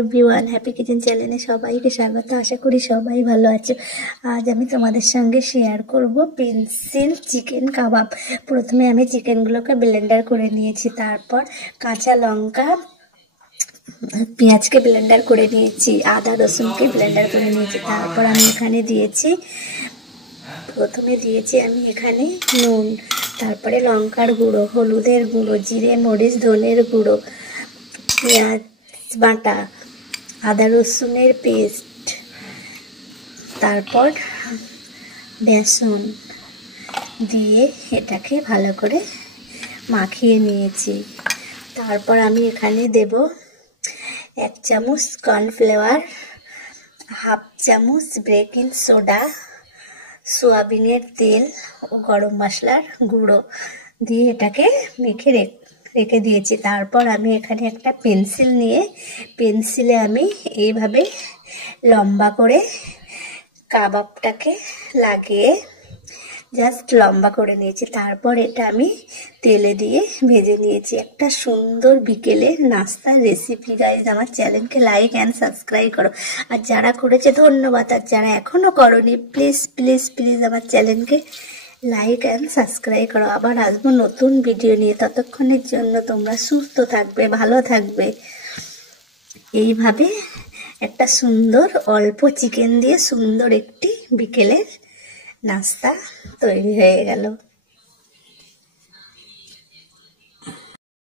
Everyone, happy kitchen চ্যানেলে সবাইকে স্বাগত। আশা করি সবাই ভালো আছো। আজ আমি তোমাদের সঙ্গে শেয়ার করব পেন্সিল চিকেন কাবাব। প্রথমে আমি চিকেনগুলোকে ব্লেন্ডার করে নিয়েছি, তারপর কাঁচা লঙ্কা পেঁয়াজকে ব্লেন্ডার করে নিয়েছি, আদা রসুনকে ব্লেন্ডার করে নিয়েছি। তারপর আমি এখানে প্রথমে দিয়েছি আমি এখানে নুন, তারপরে লঙ্কার গুঁড়ো, হলুদের গুঁড়ো, জিরে মরিচ ধনের গুঁড়ো, পেঁয়াজ বাটা, আদা রসুনের পেস্ট, তারপর বেসন দিয়ে এটাকে ভালো করে মাখিয়ে নিয়েছি। তারপর আমি এখানে দেব 1 চামচ কর্নফ্লাওয়ার, হাফ চামচ বেকিং সোডা, সয়াবিনের তেল ও গরম মশলার গুঁড়ো দিয়ে এটাকে মেখে রেখে দিয়েছি। তারপর আমি এখানে একটা পেন্সিল নিয়ে পেন্সিলে আমি এইভাবে লম্বা করে কাবাবটাকে লাগিয়ে জাস্ট লম্বা করে নিয়েছি। তারপর এটা আমি তেলে দিয়ে ভেজে নিয়েছি। একটা সুন্দর বিকেলের নাস্তার রেসিপি। গাইজ, আমার চ্যানেলকে লাইক অ্যান্ড সাবস্ক্রাইব করো। আর যারা করেছে ধন্যবাদ, আর যারা এখনো করোনি প্লিজ প্লিজ প্লিজ আমার চ্যানেলকে লাইক অ্যান্ড সাবস্ক্রাইব করো। আবার আসবো নতুন ভিডিও নিয়ে। ততক্ষণের জন্য তোমরা সুস্থ থাকবে, ভালো থাকবে। এইভাবে একটা সুন্দর অল্প চিকেন দিয়ে সুন্দর একটি বিকেলের নাস্তা তৈরি হয়ে গেল।